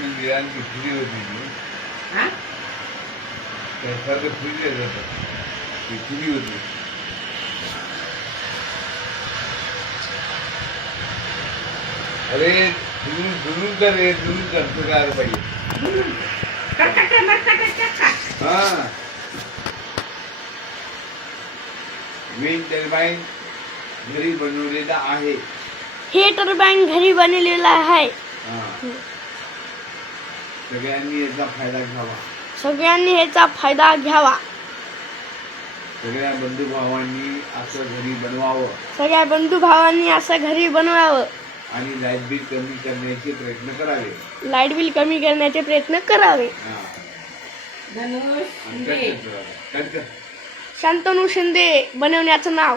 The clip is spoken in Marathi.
आणखी फ्री होती ती. हा? त्यासारखं फ्री देत होतं. ती फ्री होती. अरे जुनून कर रे, जुनून करतो काय पाहिजे. हा विंड टर्बाईन घरी बनवलेला आहे. हे टर्बाईन घरी बनवलेलं आहे. हा. सगळ्यांनी याचा फायदा घ्यावा. सगळ्यांनी ह्याचा फायदा घ्यावा. सगळ्या बंधू भावांनी असं घरी बनवावं सगळ्या बंधू भावांनी असं घरी बनवावं आणि लाईट बिल कमी करण्याचे प्रयत्न करावे. लाईट बिल कमी करण्याचे प्रयत्न करावे. हा. धनुष आणि शिंदे. कट कर. शांतनू शिंदे बनवण्याचं नाव.